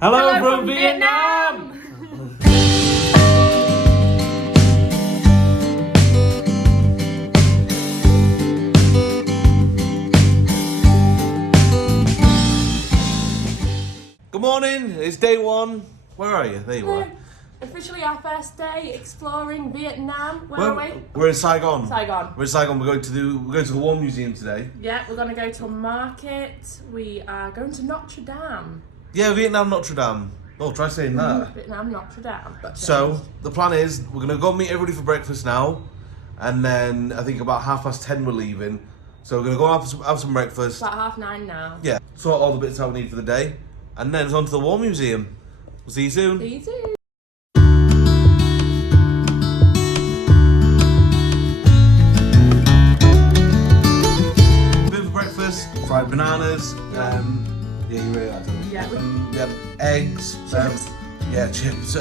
Hello from Vietnam! Good morning, it's day one. Where are you? There you are. Officially our first day exploring Vietnam. Where are we? We're in Saigon. Saigon. We're in Saigon. We're going to the War Museum today. Yeah, we're going to go to a market. We are going to Notre Dame. Yeah, Vietnam Notre Dame. Oh, try saying that. Vietnam Notre Dame. So the plan is we're gonna go meet everybody for breakfast now, and then I think about 10:30 we're leaving. So we're gonna go have some breakfast. It's about 9:30 now. Yeah, sort all the bits that we need for the day, and then it's on to the War Museum. We'll see you soon. See you soon. Bit for breakfast, fried bananas. Yeah, you really like it. Yeah. We had eggs. Chips.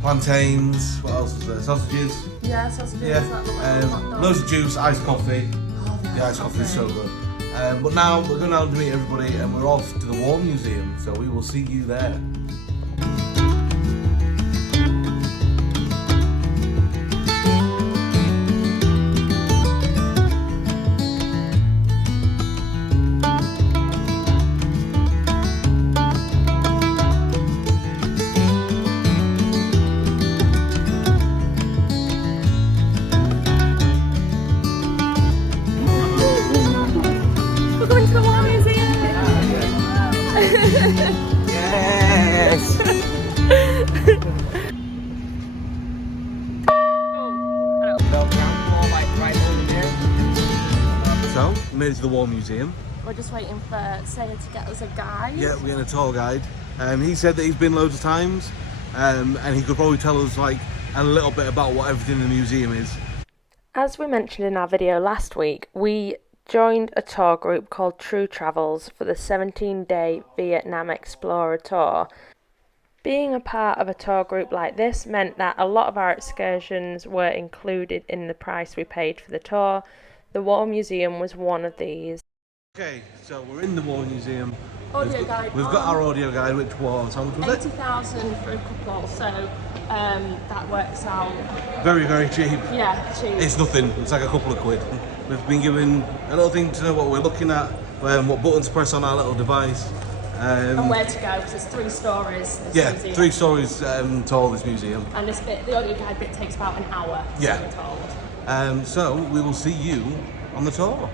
Plantains. What else was there? Sausages. Yeah, sausages. Yeah. Loads of juice, iced coffee. The iced coffee is so good. But now we're going out to meet everybody, and we're off to the War Museum. So we will see you there. Yes! So, we made it to the War Museum. We're just waiting for Saya to get us a guide. Yeah, we're getting a tour guide. He said that he's been loads of times, and he could probably tell us like a little bit about what everything in the museum is. As we mentioned in our video last week, we joined a tour group called TruTravels for the 17-day Vietnam Explorer Tour. Being a part of a tour group like this meant that a lot of our excursions were included in the price we paid for the tour. The War Museum was one of these. Okay, so we're in the War Museum. Audio guide. We've got our audio guide, which was, how much was it? 80,000 for a couple, so that works out. Very, very cheap. Yeah, cheap. It's nothing, it's like a couple of quid. We've been given a little thing to know what we're looking at, what buttons to press on our little device. And where to go, because there's 3 stories. Yeah, museum. 3 stories tall, this museum. And this bit, the audio guide bit takes about an hour. Yeah. So we're told. So we will see you on the tour.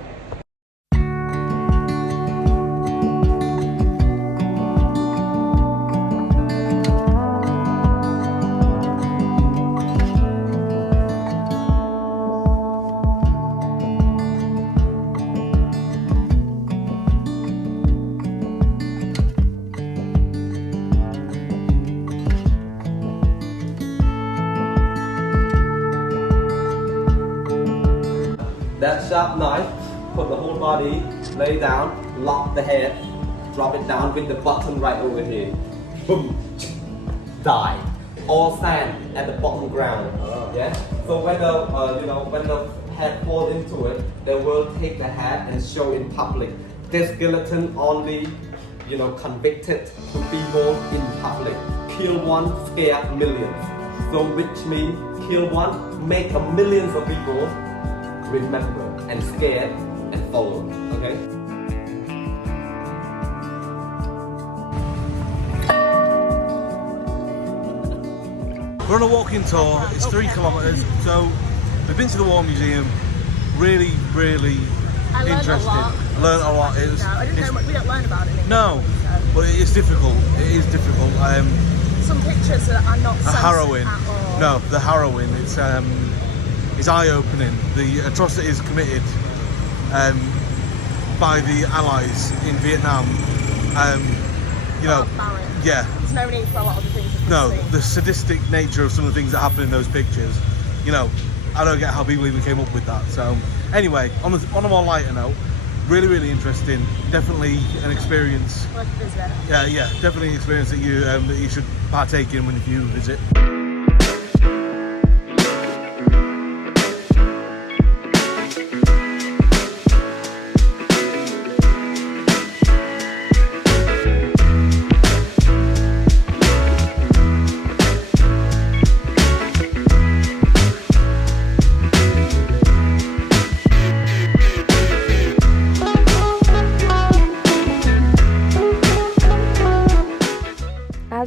That sharp knife, put the whole body, lay down, lock the head, drop it down with the button right over here. Boom, die. All sand at the bottom ground. Yeah. So when the when the head falls into it, they will take the head and show in public. This skeleton only, convicted to be known in public. Kill one, scare millions. So which means kill one, make a millions of people remember and scared and follow. Okay? We're on a walking tour, it's 3 kilometres, so we've been to the War Museum, really, really interesting. I learned a lot. I didn't know much, we don't learn about it anymore. No, but it is difficult, Some pictures that are not harrowing. at all. No, they're harrowing. It's eye-opening. The atrocities committed by the Allies in Vietnam. Yeah. There's no need for a lot of the things. No, the sadistic nature of some of the things that happen in those pictures. I don't get how people even came up with that. So, anyway, on a more lighter note, really, really interesting. Definitely an experience. Worth a visit. Yeah, definitely an experience that you should partake in when you visit.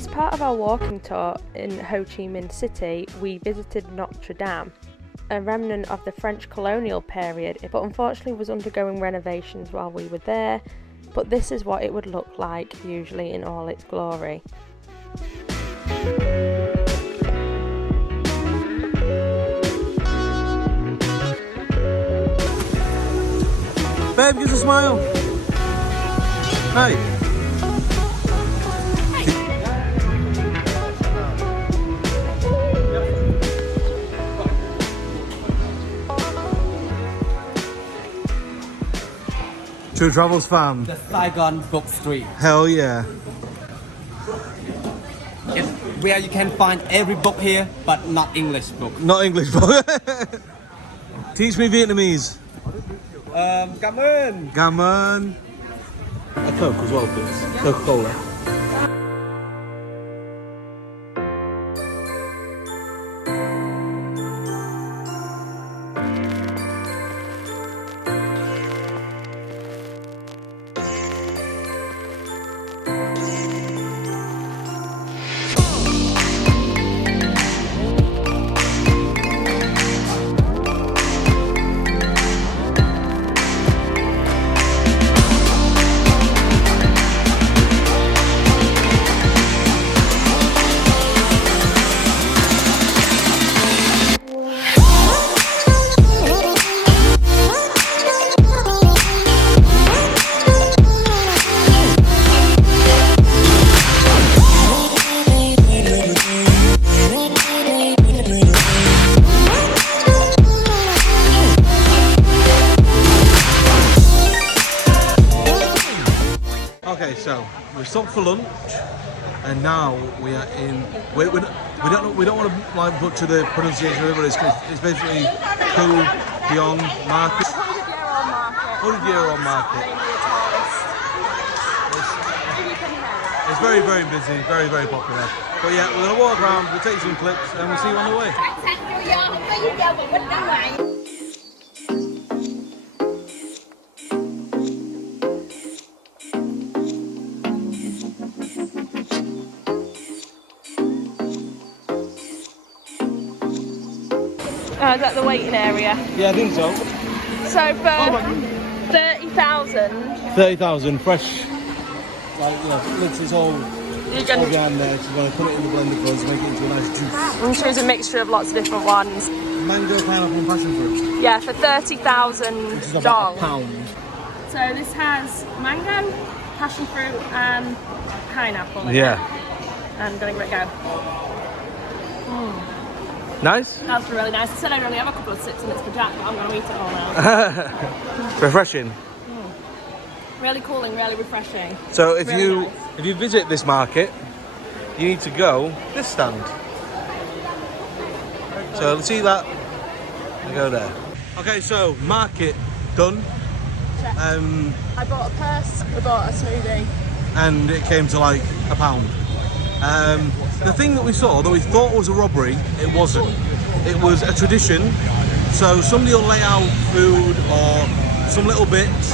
As part of our walking tour in Ho Chi Minh City, we visited Notre Dame, a remnant of the French colonial period, but unfortunately was undergoing renovations while we were there, but this is what it would look like usually in all its glory. Babe, give us a smile. Hi. TruTravels fam. The Saigon Book Street. Hell yeah. It's where you can find every book here, but not English book. Not English book. Teach me Vietnamese. Cảm ơn. Cảm ơn. A Coke as well, please. Coca-Cola. Okay, so we stopped for lunch, and now we are in. We don't want to like butcher the pronunciation of it, but it's basically Khu Pyong Market. Ho Market. It's very busy, very popular. But yeah, we're gonna walk around, we'll take some clips, and we'll see you on the way. Is that the waiting area? Yeah, I think so. So for 30,000, 30,000 fresh. Like, you know, looks it's all you're going behind there. She's going to put it in the blender close and make it into a nice juice. to choose a mixture of lots of different ones. Mango, pineapple, and passion fruit. Yeah, for 30,000 Which is about dong. £1. So this has mango, passion fruit, and pineapple in Yeah. it. I'm gonna give it a go. Nice. That's really nice. I said I'd only have a couple of sips and it's for Jack, but I'm gonna eat it all now. Refreshing. Really cooling, really refreshing. So if Really you visit this market, you need to go this stand. So see that? You go there. Okay, so market done. I bought a purse, we bought a smoothie. And it came to like £1. The thing that we saw, that we thought was a robbery, it wasn't. It was a tradition. So somebody will lay out food or some little bits,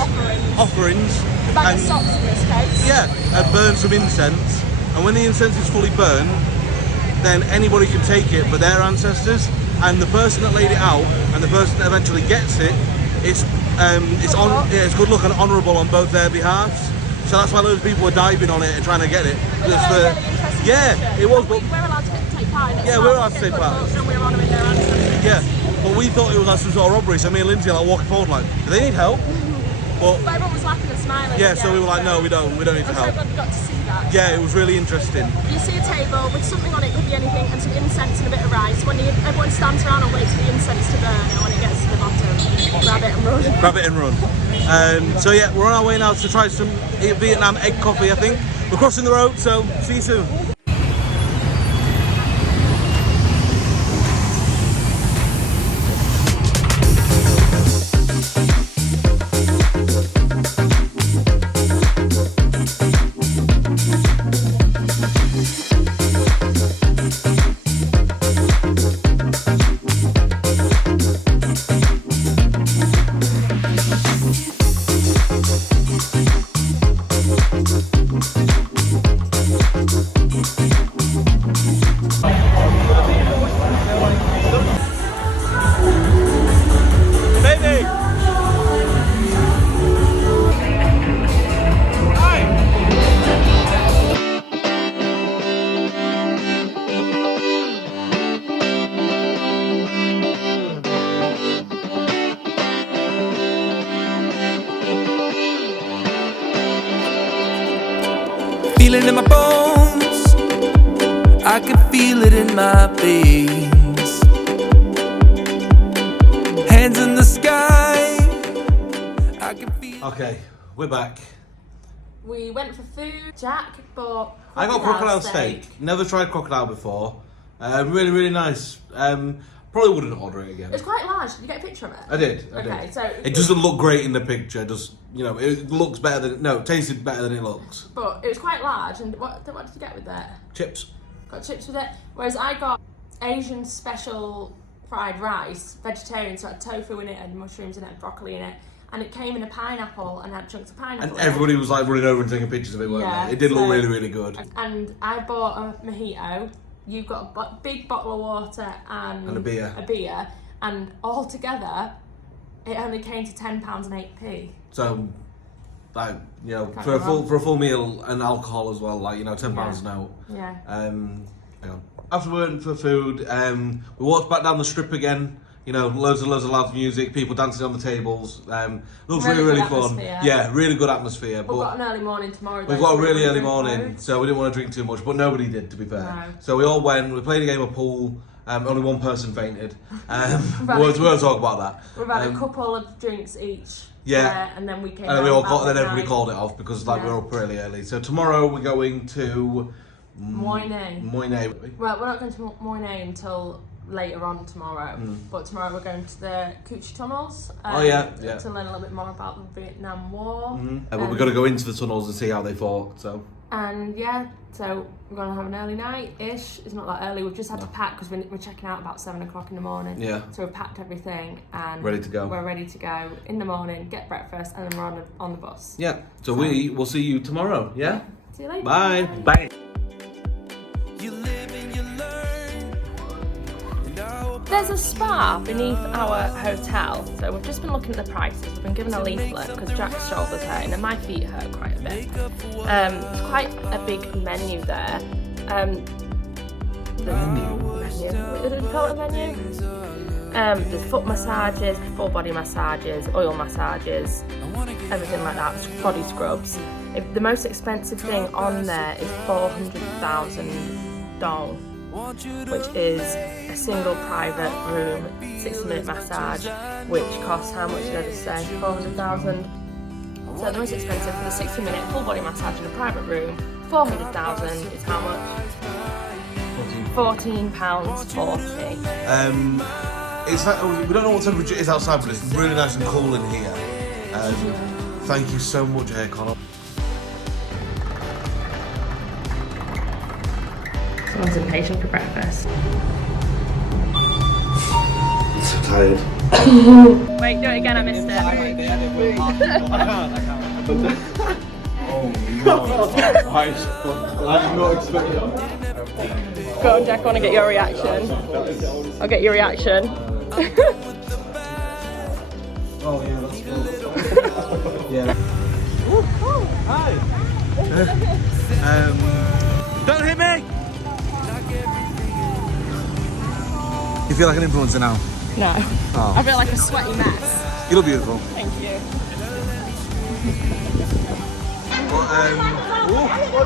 offerings, A bag and of socks in this case. yeah, and burn some incense. And when the incense is fully burned, then anybody can take it, but their ancestors. And the person that laid it out and the person that eventually gets it, it's good luck and honourable on both their behalves. So that's why loads of people were diving on it and trying to get it. Yeah, it was. But We're allowed to take part in it. Yeah, we're allowed to take part. And we're honouring their ancestors. yeah, but we thought it was like some sort of robbery. So me and Lindsay are like walking forward, like, do they need help? But But everyone was laughing and smiling. yeah, so we were like, no, we don't need to I'm so help. glad we got to see that. Yeah, it was really interesting. You see a table with something on it, could be anything, and some incense and a bit of rice. Everyone stands around and waits for the incense to burn, and when it gets to the bottom, grab it and run. Grab it and run. So yeah, we're on our way now to try some Vietnam egg coffee, I think. We're crossing the road, so see you soon. in my bones. I can feel it in my veins. Hands in the sky. I can feel. Okay, we're back. We went for food. Jack bought I got crocodile steak. Never tried crocodile before. Really, really nice. Probably wouldn't order it again. It's quite large. Did you get a picture of it? I did. Okay, so it doesn't look great in the picture. Just it looks better than it tasted better than it looks. But it was quite large. And what did you get with it? Chips. Got chips with it. Whereas I got Asian special fried rice, vegetarian, so it had tofu in it, and mushrooms in it, and broccoli in it. And it came in a pineapple and had chunks of pineapple. And everybody was like running over and taking pictures of it, weren't they? It did look really, really good. And I bought a mojito. You got a big bottle of water and a beer. And all together, it only came to £10 and 8p. So, like for a full meal and alcohol as well, like £10 a note. Yeah. After we went for food, we walked back down the strip again. Loads of loud music, people dancing on the tables. Looks really fun. Yeah, really good atmosphere. We've got an early morning tomorrow. We've got a really early morning, so we didn't want to drink too much, but nobody did, to be fair. No. So we all went, we played a game of pool, only one person fainted. We won't talk about that. We've had a couple of drinks each. Yeah. And then we came And then everybody night. called it off because we were up really early. So tomorrow we're going to... Moyne. Moyne. Well, we're not going to Moyne until later on tomorrow, but tomorrow we're going to the Ho Chi tunnels to learn a little bit more about the Vietnam War. But we've got to go into the tunnels and see how they fought. So so we're going to have an early night-ish. It's not that early, we've just had to pack because we're checking out about 7 o'clock in the morning. Yeah. So we've packed everything and ready to go. We're ready to go in the morning, get breakfast, and then we're on the bus. Yeah. So we will see you tomorrow. Yeah. See you later. Bye. Bye. You live and you learn. And I hope There's a spa beneath our hotel, so we've just been looking at the prices. We've been given a leaflet because Jack's shoulder's hurting and my feet hurt quite a bit. It's quite a big menu there. What do we call it, a menu? There's foot massages, full body massages, oil massages, everything like that, body scrubs. The most expensive thing on there is 400,000 dong, which is a single private room, 60-minute massage, which costs how much did I just say? 400,000. So the most expensive for the 60-minute full body massage in a private room, 400,000 is how much? £14.40. It's like, we don't know what temperature it is outside, but it's really nice and cool in here. Thank you so much, Connor. Someone's impatient for breakfast. I'm so tired. Wait, do it again, I missed it. I can't. Oh no. I did not expect that. Go on, Jack, I want to get your reaction. I'll get your reaction. Oh yeah, that's cool. Yeah. Hi. Don't hit me! You feel like an influencer now? No. Oh. I feel like a sweaty mess. You look beautiful. Thank you. But,